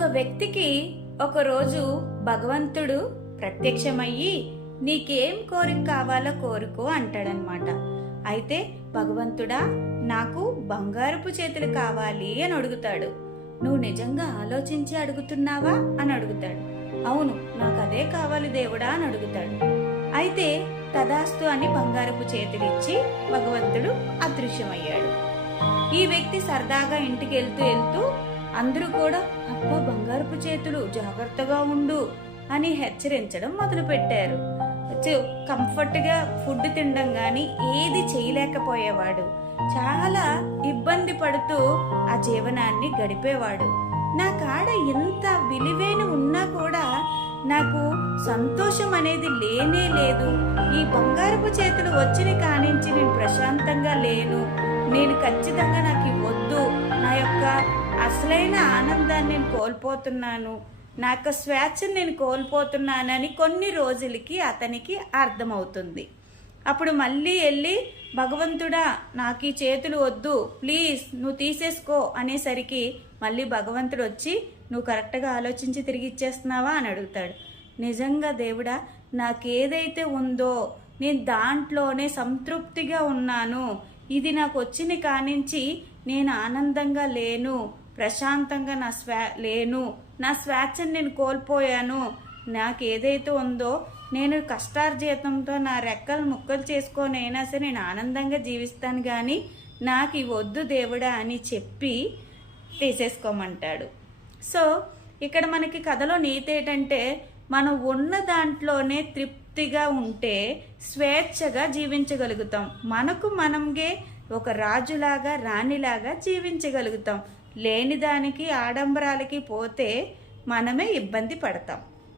ఒక వ్యక్తికి ఒకరోజు భగవంతుడు ప్రత్యక్షమయ్యి నీకేం కోరిక కావాలో కోరుకో అంటాడనమాట. అయితే భగవంతుడా నాకు బంగారపు చేతులు కావాలి అని అడుగుతాడు. నువ్వు నిజంగా ఆలోచించి అడుగుతున్నావా అని అడుగుతాడు. అవును, నాకు అదే కావాలి దేవుడా అని అడుగుతాడు. అయితే తదాస్తు అని బంగారపు చేతులు ఇచ్చి భగవంతుడు అదృశ్యమయ్యాడు. ఈ వ్యక్తి సరదాగా ఇంటికి వెళ్తూ అందరూ కూడా అబ్బా బంగారపు చేతులు జాగ్రత్తగా ఉండు అని హెచ్చరించడం మొదలు పెట్టారు. కంఫర్ట్గా ఫుడ్ తినడం కానీ ఏది చేయలేకపోయేవాడు. చాలా ఇబ్బంది పడుతూ ఆ జీవనాన్ని గడిపేవాడు. నా కాడ ఎంత విలువైన ఉన్నా కూడా నాకు సంతోషం అనేది లేనే లేదు. ఈ బంగారపు చేతులు వచ్చిన కానించి నేను ప్రశాంతంగా లేను. నేను ఖచ్చితంగా నాకు వద్దు. నా యొక్క అసలైన ఆనందాన్ని నేను కోల్పోతున్నాను. నా యొక్క స్వేచ్ఛను నేను కోల్పోతున్నానని కొన్ని రోజులకి అతనికి అర్థమవుతుంది. అప్పుడు మళ్ళీ వెళ్ళి భగవంతుడా నాకు ఈ చేతులు వద్దు, ప్లీజ్ నువ్వు తీసేసుకో అనేసరికి మళ్ళీ భగవంతుడు వచ్చి నువ్వు కరెక్ట్గా ఆలోచించి తిరిగి ఇచ్చేస్తున్నావా అని అడుగుతాడు. నిజంగా దేవుడా, నాకేదైతే ఉందో నేను దాంట్లోనే సంతృప్తిగా ఉన్నాను. ఇది నాకు వచ్చిన కానించి నేను ఆనందంగా లేను, ప్రశాంతంగా లేను, నా స్వేచ్ఛను నేను కోల్పోయాను. నాకు ఏదైతే ఉందో నేను కష్టార్జితంతో నా రెక్కలు ముక్కలు చేసుకొని అయినా సరే నేను ఆనందంగా జీవిస్తాను, కానీ నాకు ఇవి వద్దు దేవుడా అని చెప్పి తీసేసుకోమంటాడు. సో ఇక్కడ మనకి కథలో నీతి ఏంటంటే, మనం ఉన్న దాంట్లోనే తృప్తిగా ఉంటే స్వేచ్ఛగా జీవించగలుగుతాం. మనకే ఒక రాజులాగా రాణిలాగా జీవించగలుగుతాం. లేని దానికి ఆడంబరాలకి పోతే మనమే ఇబ్బంది పడతాం.